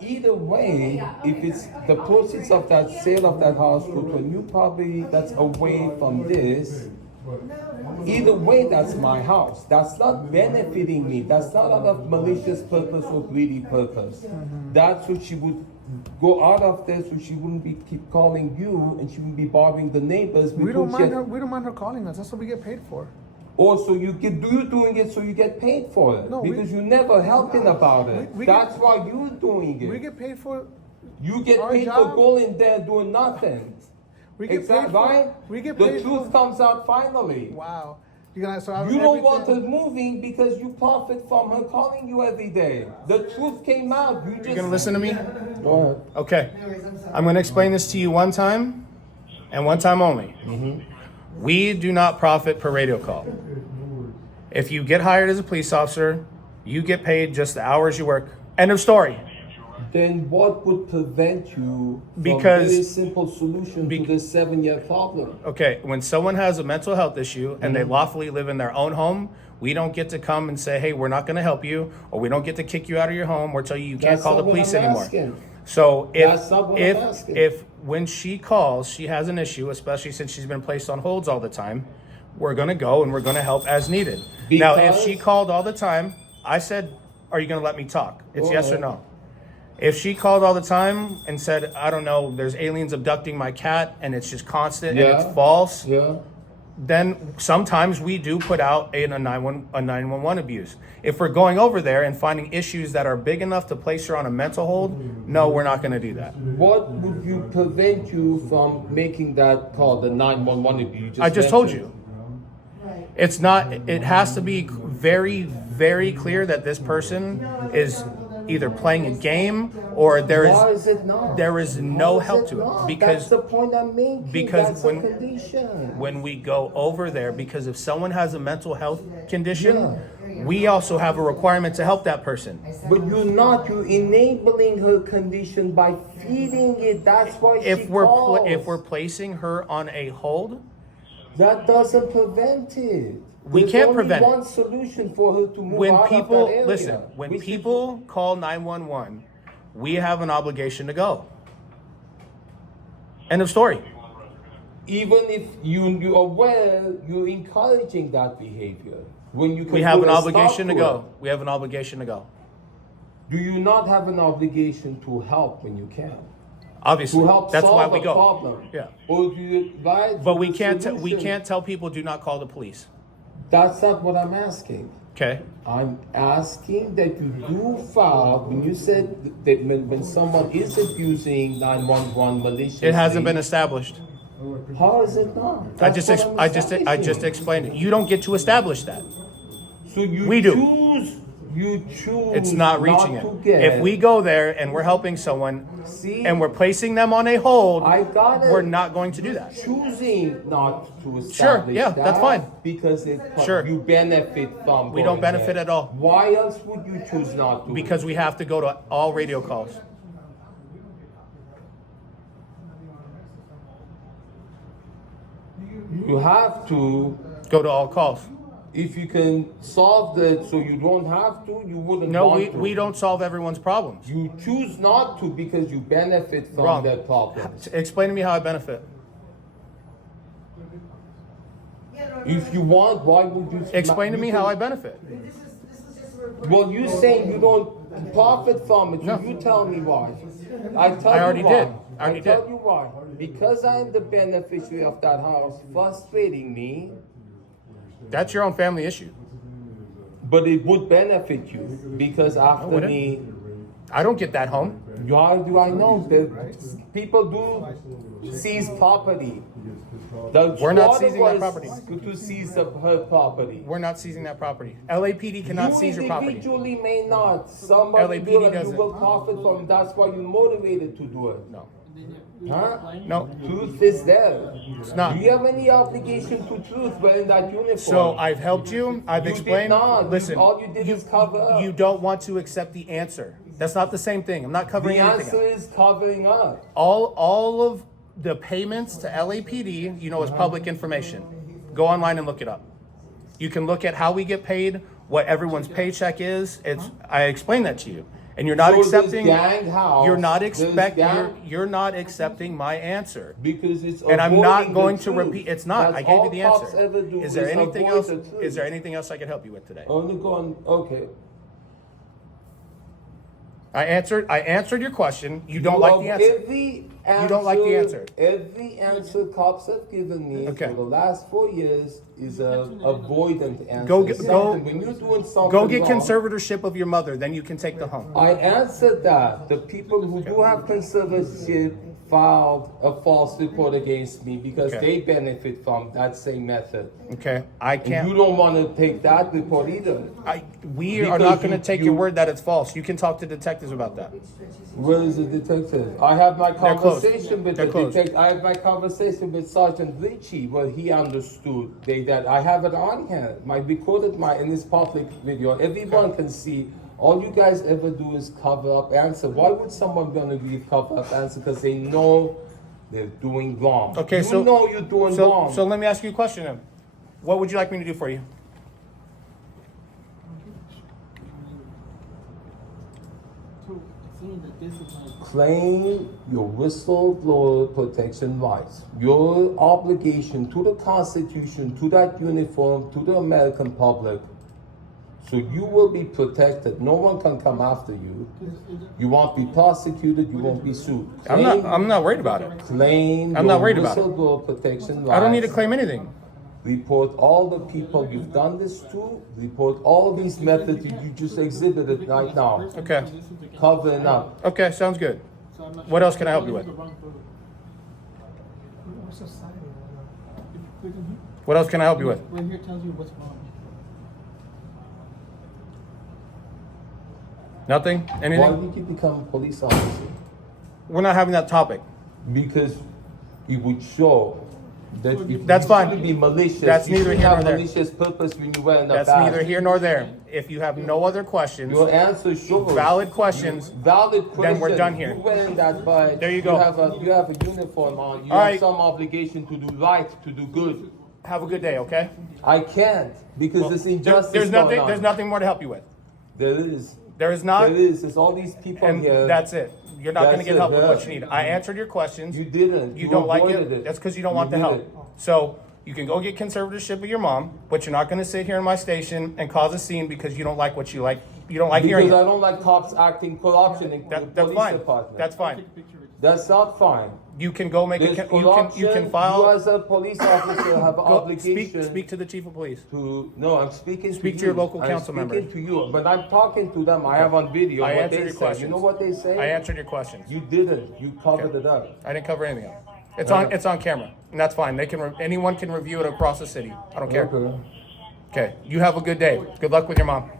either way, if it's the proceeds of that sale of that house go to a new property that's away from this, either way, that's my house. That's not benefiting me. That's not out of malicious purpose or greedy purpose. That's what she would go out of there, so she wouldn't be keep calling you, and she wouldn't be bothering the neighbors. We don't mind her. We don't mind her calling us. That's what we get paid for. Or so you doing it so you get paid for it. No, because you're never helping about it. That's why you're doing it. We get paid for. You get paid for going there doing nothing. We get paid for. We get paid the truth comes out finally. Wow. You don't want her moving because you profit from her calling you every day. The truth came out. You're gonna listen to me? Go ahead. Okay. I'm gonna explain this to you one time, and one time only. We do not profit per radio call. If you get hired as a police officer, you get paid just the hours you work. End of story. Then what would prevent you from Because- a very simple solution to this 7-year problem? Okay, when someone has a mental health issue and they lawfully live in their own home, we don't get to come and say, hey, we're not going to help you, or we don't get to kick you out of your home or tell you can't That's call the not what police I'm anymore. asking. So That's not what I'm asking. if when she calls, she has an issue, especially since she's been placed on holds all the time, we're going to go and we're going to help as needed. Now, if she called all the time, I said, are you going to let me talk? It's yes or no. If she called all the time and said, I don't know, there's aliens abducting my cat and it's just constant and it's false, then sometimes we do put out a 911 abuse. If we're going over there and finding issues that are big enough to place her on a mental hold, no, we're not going to do that. What would you prevent you from making that call, the 911 abuse? I just told you. It's not, it has to be very, very clear that this person is either playing a game or there is no help to it. Because that's the point I'm making. Because that's a condition. when we go over there, because if someone has a mental health condition, we also have a requirement to help that person. But you're enabling her condition by feeding it. That's why if she we're if we're placing her on a hold, that doesn't prevent it. We can't prevent it. There's only one solution for her to move when out people of that area. listen, when people call 911, we have an obligation to go. End of story. Even if you're aware, you're encouraging that behavior. When you can We have put an a obligation stop to it. go. We have an obligation to go. Do you not have an obligation to help when you can? Obviously, To help that's why solve we a go. problem. Yeah. Or do you advise But we the can't solution? tell people do not call the police. That's not what I'm asking. Okay. I'm asking that you do file, when you said that when someone is abusing 911 maliciously. It hasn't been established. How is it not? I just explained it. You don't get to establish that. So We do. You choose. It's not reaching to it. get. If we go there and we're helping someone See, and we're placing them on a hold, I got it. we're not going to do that. Choosing not to establish Sure, yeah, that that's fine. Because Sure. you benefit from. We don't going benefit there. at all. Why else would you choose not to? Because we have to go to all radio calls. you have to. Go to all calls. If you can solve that so you don't have to, you wouldn't No, want to. we don't solve everyone's problems. You choose not to because you benefit from Wrong. their problems. Explain to me how I benefit. If you want, why would you? Explain to me how I benefit. Well, you're saying you don't profit from it. So you tell me why. I already did. I already tell did. you why. Because I'm the beneficiary of that house, frustrating me. That's your own family issue. But it would benefit you because after wouldn't. me, I don't get that home. how do I know that people do seize property? We're not seizing that property. To seize her property. We're not seizing that property. LAPD cannot seize your property. Individually may not. Somebody LAPD will and doesn't. you will profit from. That's why you're motivated to do it. No. Huh? No. Truth is there. It's not. Do you have any obligation to truth wearing that uniform? So I've helped you. I've You explained. did not. Listen, All you did is cover up. you don't want to accept the answer. That's not the same thing. I'm not covering The anything answer up. is covering up. All of the payments to LAPD, is public information. Go online and look it up. You can look at how we get paid, what everyone's paycheck is. I explained that to you. and you're not So this accepting. gang house, You're not this expecting. gang- You're not accepting my answer. Because it's And I'm avoiding not the going to truth. repeat. It's not. That's I gave you all the cops answer. ever do Is there is anything avoid else? the truth. Is there anything else I can help you with today? Only go on. Okay. I answered your question. You don't like the answer. You don't like the answer. Every answer cops have given me Okay. for the last 4 years is a avoidant answer. Go get- Something- when you're doing something Go get wrong, conservatorship of your mother, then you can take the home. I answered that. The people who do have conservatorship filed a false report against me because Okay. they benefit from that same method. Okay, I And can't. you don't want to take that report either. We are Because not going to take your you- word that it's false. You can talk to detectives about that. Where is the detective? I have my They're closed. conversation with They're the closed. detective. I have my conversation with Sergeant Ritchie, where he understood that I have it on hand. I recorded in this public video. Everyone can see. All you guys ever do is cover up answer. Why would someone gonna give cover up answer? Because they know they're doing wrong. Okay, you so know you're doing wrong. So let me ask you a question then. What would you like me to do for you? Claim your whistleblower protection rights. Your obligation to the Constitution, to that uniform, to the American public. So you will be protected. No one can come after you. You won't be prosecuted. You won't be sued. I'm not worried about it. Claim I'm your not worried about it. whistleblower protection rights. I don't need to claim anything. Report all the people you've done this to. Report all these methods you just exhibited right now. Okay. Covering up. Okay, sounds good. What else can I help you with? What else can I help you with? Right here tells you what's wrong. Nothing? Why Anything? did you become a police officer? We're not having that topic. Because it would show that if That's you fine. shouldn't be malicious. That's you neither shouldn't here have nor there. malicious purpose when you wear a That's badge. neither here nor there. If you have no other questions, Your answer shows valid questions, valid question. then we're done here. You wearing that badge. There you go. You have a uniform on. You All have right. some obligation to do right, to do good. have a good day, okay? I can't because Well, there's injustice there's nothing. going on. There's nothing more to help you with. There is. There is not, There is. There's all these people and here. that's it. You're not going to That's get it, help with yeah. what you need. I answered your questions. You didn't. You don't like avoided it. That's because you don't You want the did help. it. So you can go get conservatorship of your mom, but you're not going to sit here in my station and cause a scene because you don't like what you like. You don't like hearing Because I it. don't like cops acting corruption in the That's police fine. department. That's fine. That's not fine. You can go make There's a. corruption. You can You file. as a police officer have an Go, obligation speak to the chief of police. to. No, I'm speaking Speak to to you. your local council I'm member. speaking to you, but I'm talking to them. I have on video I what answered they your say. questions. You know what they say? I answered your questions. You didn't. You covered it up. I didn't cover anything else. It's on camera, and that's fine. Anyone can review it across the city. I don't care. Okay. Okay. You have a good day. Good luck with your mom.